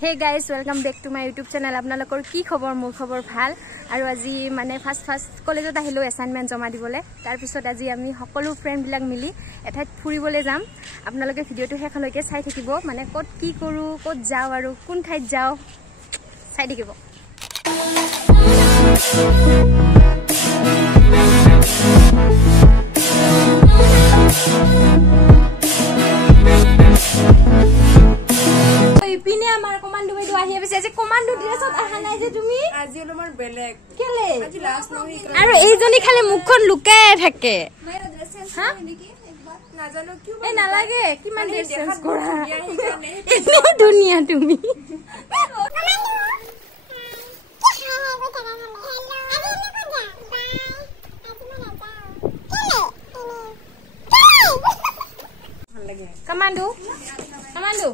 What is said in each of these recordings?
Hey guys, welcome back to my YouTube channel. আপোনালোকৰ কি খবৰ মোৰ খবৰ ভাল আৰু আজি মানে ফাৰ্স্ট কলেজত আহিলো অ্যাসাইনমেন্ট জমা দিবলে তাৰ পিছত আজি আমি সকলো ফ্ৰেন্ড বিলাক মিলি এঠাইত ফুৰিবলে যাম আপোনালোকে ভিডিওটো শেষলৈকে চাই থাকিব মানে কত কি কৰো কত যাও আৰু কোন ঠাইত যাও চাই থাকিব পিনে আমাৰ কমান্ডো বাইদু আহি আছে যে কমান্ডো ড্ৰেছত আহা নাই যে তুমি আজি অলপমান বেলেগ কেলে আজি লাষ্ট নহি আৰু এইজনী খালি মুখখন লুকাই থাকে মেৰা ড্ৰেছ চেঞ্জ কৰি নেকি একবাৰ নাজানো কিউ এই নালাগে কিমান ড্ৰেছ চেঞ্জ কৰা সেইকাৰণে এনে ধুনিয়া তুমি কমান্ডো কমান্ডো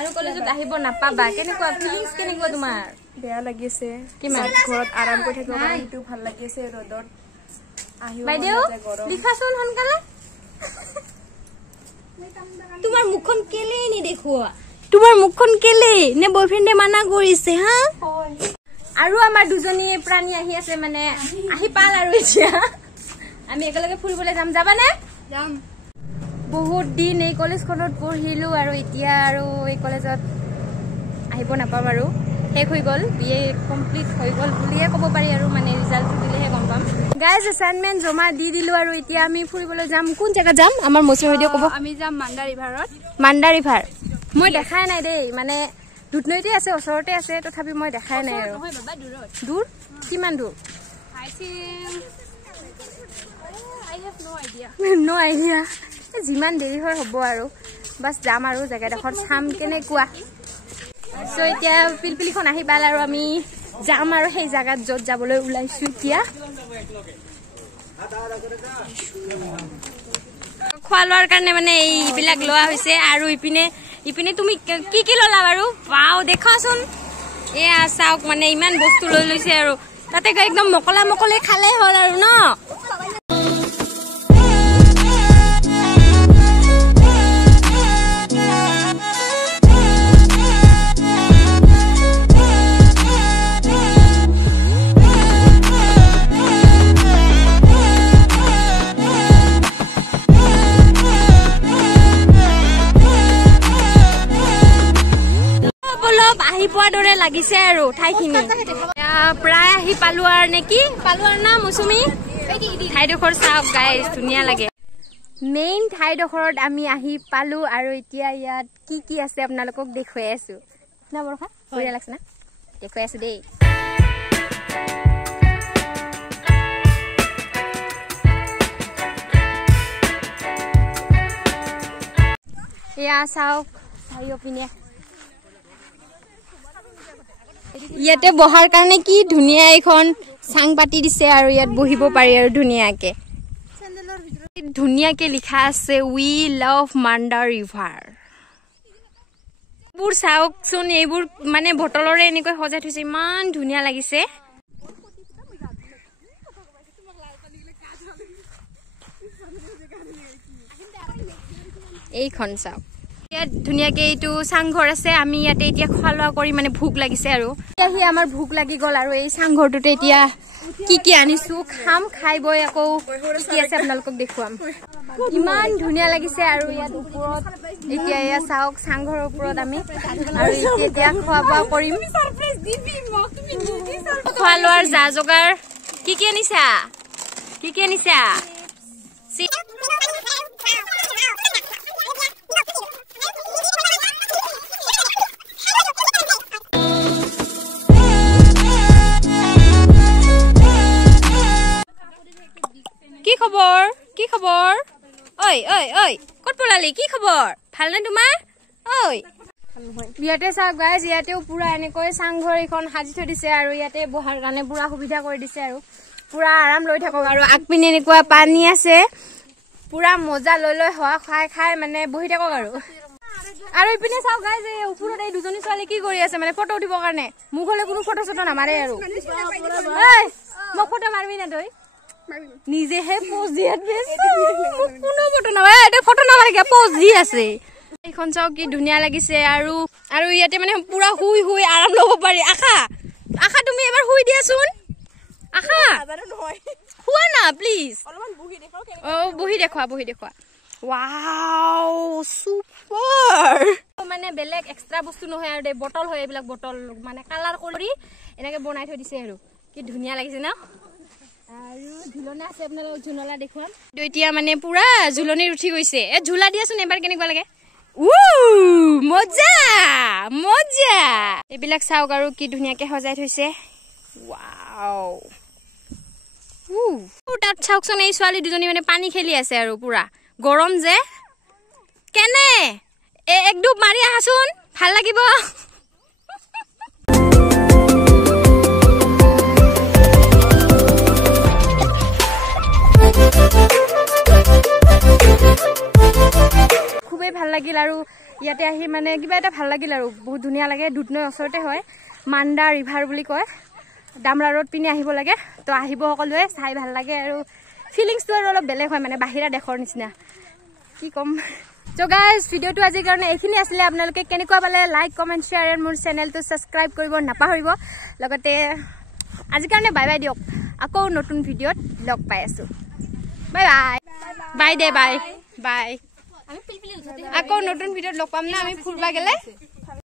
আৰু কলেজত আহিব নাপাবা কেনেকুৱা ফিলিংছ কেনেকুৱা তোমাৰ বেয়া লাগিছে কিমান ঘৰত আৰাম কৰি থাকিব কিন্তু ভাল লাগিছে ৰদত আহিব বাইদেউ লিখাচোন সোনকালে তোমাৰ মুখখন কেলে নি দেখুৱা তোমাৰ মুখখন কেলে নে বয়ফ্ৰেণ্ডে মানা কৰিছে হা আৰু আমাৰ দুজনী প্ৰাণী আহি আছে মানে আহি পাল আৰু এতিয়া আমি একেলগে ফুৰিবলৈ যাবানে যাম বহুত দিন এই কলেজখনত পঢ়িলো আৰু এতিয়া আৰু এই কলেজত আহিব নাপাম আৰু শেষ হৈ গল বিএ কমপ্লিট হৈ গল বুলিয়ে ক'ব পাৰি আৰু মানে ৰিজাল্টটো দিলেহে গম পাম গাইজ এছাইনমেন্ট জমা দি দিলো আৰু এতিয়া আমি ফুৰিবলৈ যাম কোন জায়গা যাম আমাৰ মচি ভিডিও ক'ব আমি যাম মাণ্ডা ৰিভাৰত মাণ্ডা ৰিভাৰ মই দেখাই নাই দেই মানে দুধনৈতে আছে ওচৰতে আছে তথাপি মই দেখাই নাই আৰু নহয় বাবা দূৰত দূৰ কিমান দূৰ I think I have no idea no idea যিমান দেৰি হয় হ'ব আৰু বাস যাম আৰু জেগাডোখৰ চাম কেনেকুৱা সো এতিয়া পিলপিলিখন আহি পাল আৰু আমি যাম আৰু সেই জায়গাত য'ত যাবলৈ ওলাইছো এতিয়া খোৱা লোৱাৰ কাৰণে মানে এইবিলাক লোৱা হৈছে আৰু ইপিনে তুমি কি ললা বাৰু বাও দেখাচোন এয়া চাওক মানে ইমান বস্তু লৈ লৈছে আৰু তাতে একদম মকলে খালে হ'ল আৰু ন আহি পোৱা দৰে লাগিছে আৰু ঠাইখিনি প্ৰায় আহি পালো আৰু নেকি পালো আৰু না মৌচুমী ঠাইডোখৰ চাওক গাইজ ধুনীয়া লাগে মেইন ঠাইডোখৰত আমি আহি পালো আৰু এতিয়া ইয়াত কি আছে আপোনালোকক দেখুৱাই আছো না বৰষা বঢ়িয়া লাগছে না দেখুৱাই আছো দেই এয়া চাওক চাৰিওপিনে ইয়াতে বহাৰ কাৰণে কি ধুনীয়া এখন চাং পাতি দিছে আৰু ইয়াত বহিব পাৰি আৰু ধুনীয়াকে লিখা আছে উই লাভ মাণ্ডা ৰিভাৰ এইবোৰ চাওকচোন এইবোৰ মানে বটলৰে এনেকৈ সজাই থৈছে ইমান ধুনীয়া লাগিছে এইখন চাওক ইয়াত ধুনীয়াকে এইটো চাংঘৰ আছে আমি ইয়াতে এতিয়া খোৱা লোৱা কৰি মানে ভোক লাগিছে আৰু আহি আমাৰ ভোক লাগি গল আৰু এই চাংঘৰটোতে এতিয়া কি আনিছো খাম খাই বই আকৌ কি আছে আপোনালোকক দেখুৱাম ইমান ধুনীয়া লাগিছে আৰু ইয়াত ওপৰত এতিয়া এয়া চাওক চাংঘৰৰ ওপৰত আমি আৰু এতিয়া খোৱা বোৱা কৰিম খোৱা লোৱাৰ যা যোগাৰ কি আনিছা কি খবৰ ঐ কত পলালি কি খবৰ ভালনে তোমাৰ ঐ ইয়াতে চাওক গাইজ ইয়াতেও পুৰা এনেকৈ চাংঘৰ এখন সাজি থৈ দিছে আৰু ইয়াতে বহাৰ কাৰণে পুৰা সুবিধা কৰি দিছে আৰু পুৰা আৰাম লৈ থাকক আৰু আগপিনে এনেকুৱা পানী আছে পুৰা মজা লৈ হাৱা খাই মানে বহি থাকক আৰু ইপিনে চাওক গাইজ এই ওপৰত এই দুজনী ছোৱালী কি কৰি আছে মানে ফটো উঠিবৰ কাৰণে মোক হলে কোনো ফটো চটো নামাৰে আৰু মোক ফটো মাৰিবি না তই নিজে হে পোজ দি আছে কোনো ফটো নামাৰে এটা ফটো নামাৰে পোজ দি আছে এইখন চাও কি ধুনীয়া লাগিছে আৰু ইয়াতে মানে পুৰা শুই শুই আৰাম ল'ব পাৰি আশা তুমি এবাৰ শুই দিয়াচোন আশা শুৱা না প্লিজ বহি দেখুৱা ৱাও সুপাৰ মানে বেলেগ এক্সট্ৰা বস্তু নহয় আৰু বটল হয় এইবিলাক বটল মানে কালাৰ কৰি এনেকে বনাই থৈ দিছে আৰু কি ধুনীয়া লাগিছে না আৰু ঝুলনা আছে আপোনালোক ঝুলনা দেখুৱাম এতিয়া মানে পুৰা ঝুলনিত উঠি গৈছে ঝুলা দিয়াচোন এবাৰ কেনেকুৱা লাগে মজা মজা এইবিলাক চাওক আৰু কি ধুনীয়াকে সজাই থৈছে ৱাও তাত চাওকচোন এই ছোৱালী দুজনী মানে পানী খেলি আছে আৰু পুৰা গৰম যে কেনে এক ডুব মাৰি আহাচোন ভাল লাগিব খুবেই ভাল লাগিল আৰু ইয়াতে আহি মানে কিবা এটা ভাল লাগিল আৰু বহুত ধুনীয়া লাগে দুধনৈ ওচৰতে হয় মান্দা ৰিভাৰ বুলি কয় ডামৰা ৰোড পিনে আহিব লাগে তো আহিব সকলোৱে চাই ভাল লাগে আৰু ফিলিংছটো আৰু অলপ বেলেগ হয় মানে বাহিৰা দেশৰ নিচিনা কি কম সো গাইজ ভিডিঅ'টো আজিৰ কাৰণে এইখিনি আছিলে আপোনালোকে কেনেকুৱা পালে লাইক কমেণ্ট শ্বেয়াৰ আৰু মোৰ চেনেলটো ছাবস্ক্ৰাইব কৰিব নাপাহৰিব লগতে আজিৰ কাৰণে বাই বাই দিয়ক আকৌ নতুন ভিডিঅ'ত লগ পাই আছো বাই বাই বাই দে বাই বাই আকৌ নতুন ভিডিঅ'ত লগ পাম না আমি ফুৰবা গেলে